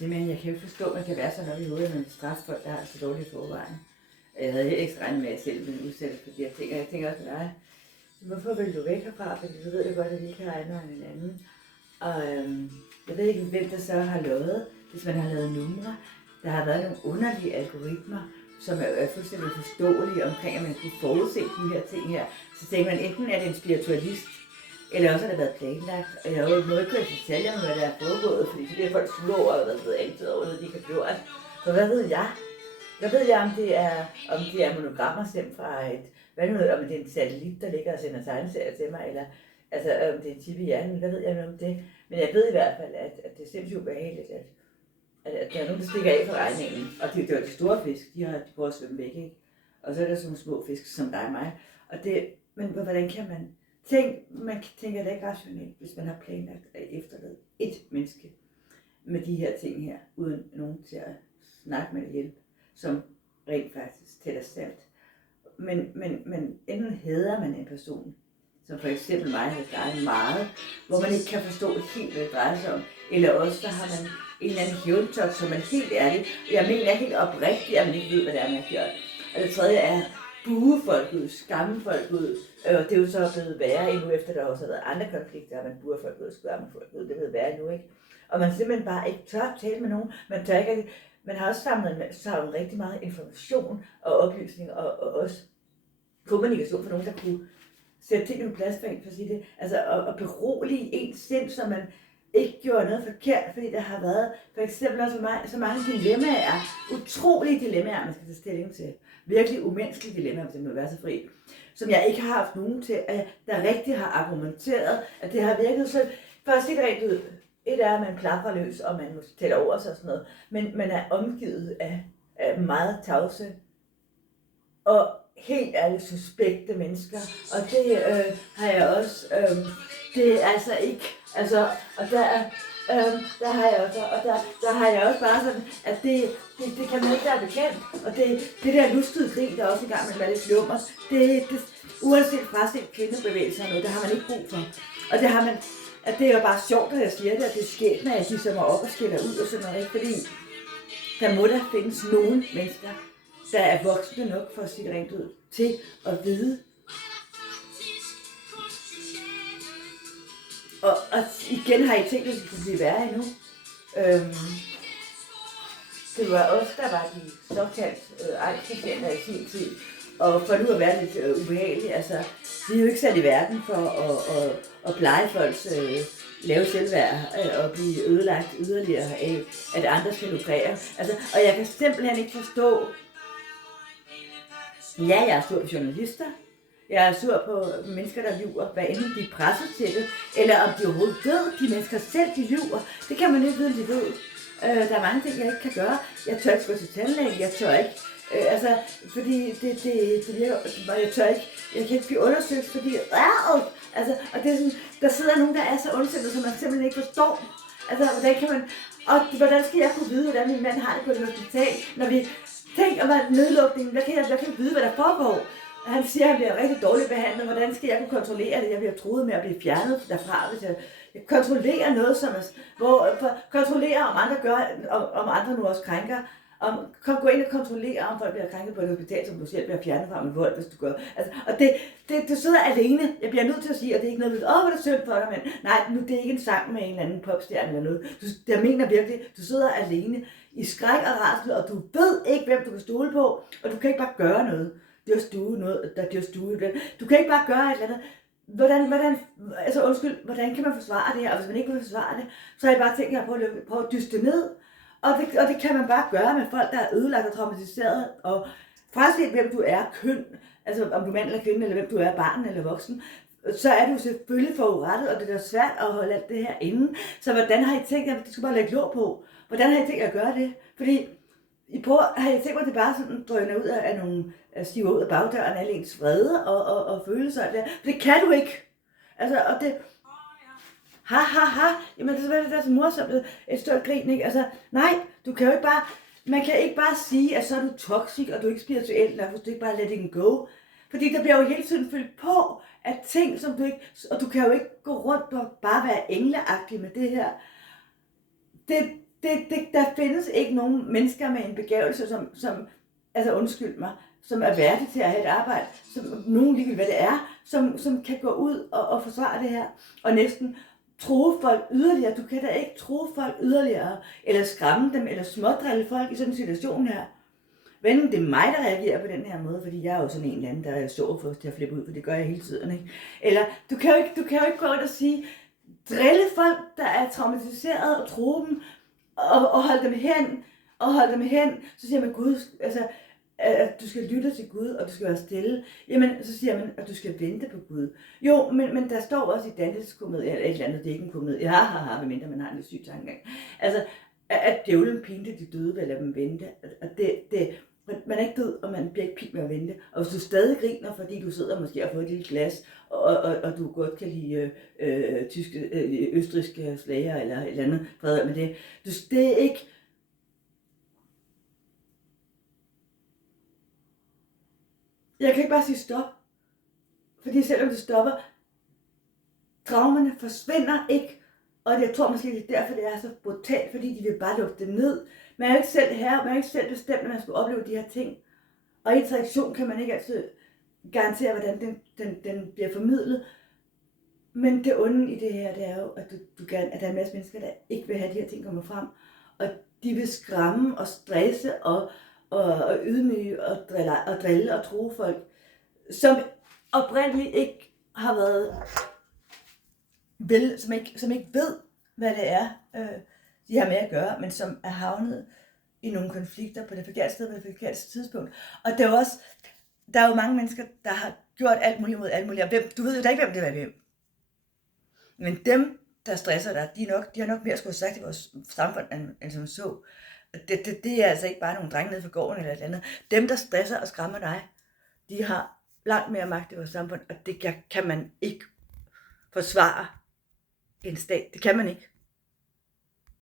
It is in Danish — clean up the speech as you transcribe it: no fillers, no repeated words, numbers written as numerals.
Simpelthen, jeg kan jo ikke forstå, at man kan være sådan op i hovedet, at man straffer folk, der har så dårligt forvejen. Jeg havde heller ikke regnet med, at jeg selv ville udsætte for de her ting, og jeg tænker også med dig, hvorfor vil du væk herfra, fordi du ved det godt, at vi ikke har andre end hinanden. Og jeg ved ikke, hvem der så har lavet, hvis man har lavet numre. Der har været nogle underlige algoritmer, som er fuldstændig forståelige omkring, at man kunne forudse de her ting her. Så tænker man, enten er det en spiritualist, eller også har det været planlagt. Og jeg har jo ikke kørt i detaljer med, hvad der er foregået, fordi så bliver folk slå og hvad ved altid over noget, de ikke har gjort. For hvad ved jeg? Hvad ved jeg, om det er monogrammer stemt fra et... Hvad nu, om det er en satellit, der ligger og sender tegneserier til mig, eller altså, om det er en chip i hjernen, hvad ved jeg om det? Men jeg ved i hvert fald, at det er sindssygt ubehageligt, at der er nogen, der stikker af for regningen. Og det er de store fisk, de prøver at svømme væk, ikke? Og så er der sådan nogle små fisk, som dig og mig. Og det, men hvordan kan man man tænker det ikke rationelt, hvis man har planlagt at efterlade et menneske med de her ting her, uden nogen til at snakke med eller hjælpe, som rent faktisk tæller sandt. Men enten hader man en person, som for eksempel mig har dig meget, hvor man ikke kan forstå helt, hvad det drejer sig om, eller også der har man en eller anden hævntok, som man helt ærligt, jeg mener helt oprigtigt, at man ikke ved, hvad det er, man har gjort. Og det tredje er buge folk ud, skamme folk ud, og det er jo så blevet værre endnu efter, der også har været andre konflikter, at man buer folk ud og skamme folk ud, det er blevet værre endnu, ikke? Og man simpelthen bare ikke tør tale med nogen, man har også samlet rigtig meget information og oplysning, og også kommunikation for nogen, der kunne sætte ting på plads for en, for at sige det, altså at berolige ens sind, så man ikke gjorde noget forkert, fordi der har været, for eksempel også for mig, så mange dilemmaer, utrolige dilemmaer, man skal tage stilling til. Virkelig umenneskelige dilemmaer, hvis det må være så fri, som jeg ikke har haft nogen til, der rigtig har argumenteret, at det har virket så, for at sige det rent ud, et er, at man plapper løs, og man tæller over sig og sådan noget, men man er omgivet af meget tavse, og helt ærligt suspekte mennesker, og det har jeg også, det er altså ikke, altså, og der har jeg også, og der har jeg også bare sådan, at det kan man ikke være bekendt, og det der lustede grin, der også engang med lidt slummer, det uanset fraset kvindebevægelser og noget, det har man ikke brug for, og det har man, at det er jo bare sjovt, at jeg siger det, at det sker, når jeg hisser mig op og skiller ud og sådan noget, ikke? Fordi der må der findes nogen mennesker, der er voksne nok for at sige det rent ud, til at vide. Og igen har I tænkt, at det kunne blive værre endnu. Det var os, der var de såkaldt angstpatienter i sin tid. Og for nu at være lidt ubehageligt, altså, vi er jo ikke sat i verden for at pleje folks lave selvværd og blive ødelagt yderligere af, at andre skal lukrere. Altså, og jeg kan simpelthen ikke forstå, ja, jeg er sur på journalister, jeg er sur på mennesker, der lyver, hvad enten de er presset til det, eller om de overhovedet ved, de mennesker selv, de lyver. Det kan man ikke vide, de ved. Der er mange ting, jeg ikke kan gøre. Jeg tør ikke gå til tandlæge, jeg tør ikke. Fordi det virker, jeg tør ikke, jeg kan ikke blive undersøgt, fordi, altså, og det er sådan, der sidder nogen, der er så ondsindede, som man simpelthen ikke forstår. Altså, hvordan skal jeg kunne vide, hvordan min mand har det på et hospital, når vi tænker om nedlukningen, jeg kan ikke vide, hvad der foregår. Han siger, at han bliver rigtig dårligt behandlet. Hvordan skal jeg kunne kontrollere det? Jeg bliver truet med at blive fjernet derfra, hvis jeg kontrollerer noget, kontrollere om andre gør, om andre nu også krænker. Gå ind og kontrollere, om folk bliver krænket på et hospital, som du selv bliver fjernet fra med vold, hvis du gør. Altså, og du sidder alene. Jeg bliver nødt til at sige, og det er ikke noget, hvor er det synd for dig, men nej, nu det er ikke en sang med en eller anden popstjerne eller noget. Jeg mener virkelig, du sidder alene i skræk og rædsel, og du ved ikke, hvem du kan stole på, og du kan ikke bare gøre noget. Det er stue. Du kan ikke bare gøre et eller andet. Hvordan kan man forsvare det her? Og hvis man ikke vil forsvare det, så har jeg bare tænkt, at jeg prøver at dyste ned. Og det kan man bare gøre med folk, der er ødelagt og traumatiseret. Og fraset hvem du er, køn, altså om du er mand eller kvinde, eller hvem du er, barn eller voksen, så er du selvfølgelig forurettet, og det er svært at holde alt det her inde. Så hvordan har I tænkt, at det skal bare lægge låg på? Hvordan har I tænkt at gøre det? Fordi har jeg tænkt mig, at det bare sådan drøner ud af nogle stiver ud af bagdøren, alle ens vrede og følelser. For det kan du ikke. Altså, og det... Jamen, det er selvfølgelig det der så morsomt, et stort grin, ikke? Altså, nej, du kan jo ikke bare... Man kan ikke bare sige, at så er du toxic, og du er ikke spirituel, eller hvis du ikke bare letting go. Fordi der bliver jo hele tiden fyldt på af ting, som du ikke... Og du kan jo ikke gå rundt og bare være engleagtig med det her. Der findes ikke nogen mennesker med en begævelse, som altså undskyld mig, som er værdige til at have et arbejde, som nogen ligegyldigt hvad det er, som kan gå ud og forsvare det her, og næsten true folk yderligere. Du kan da ikke true folk yderligere, eller skræmme dem, eller smådrille folk i sådan en situation her. Men det er mig, der reagerer på den her måde, fordi jeg er jo sådan en eller anden, der er så for til at flippe ud, for det gør jeg hele tiden, ikke? Eller, du kan jo ikke gå ud og sige, drille folk, der er traumatiseret, og true dem, og holde dem hen, så siger man, Gud, altså, at du skal lytte til Gud, og du skal være stille. Jamen, så siger man, at du skal vente på Gud. Jo, men der står også i Dantes komedie, eller et eller andet, det er ikke en komedie, hvad mindre man har en lidt syg tankegang. Altså, at djævlen pinte de døde ved at lade dem vente. Og man er ikke død, og man bliver ikke pint med at vente. Og hvis du stadig griner, fordi du sidder måske og får et lille glas, og du godt kan lide østrigske slager, eller et eller andet, fred med det. Det er ikke... Jeg kan ikke bare sige stop. Fordi selvom du stopper, traumerne forsvinder ikke. Og jeg tror måske, det er derfor, det er så brutalt, fordi de vil bare lukke det ned. Man er jo ikke selv her, man er ikke selv bestemt, at man skulle opleve de her ting. Og i interaktion kan man ikke altid garantere, hvordan den bliver formidlet. Men det onde i det her, det er jo, at at der er en masse mennesker, der ikke vil have de her ting kommer frem. Og de vil skræmme og stresse og ydmyge og drille og true folk, som oprindeligt ikke har været som ikke ved, hvad det er, de har med at gøre, men som er havnet i nogle konflikter på det forkerte sted, på det forkerte tidspunkt. Og der er jo mange mennesker, der har gjort alt muligt mod alt muligt. Og du ved jo da ikke, hvem det er hvem. Men dem, der stresser dig, de har nok mere skulle have sagt i vores samfund, end som så. Det er altså ikke bare nogle drenge nede for gården eller et andet. Dem, der stresser og skræmmer dig, de har langt mere magt i vores samfund, og det kan man ikke forsvare en stat. Det kan man ikke.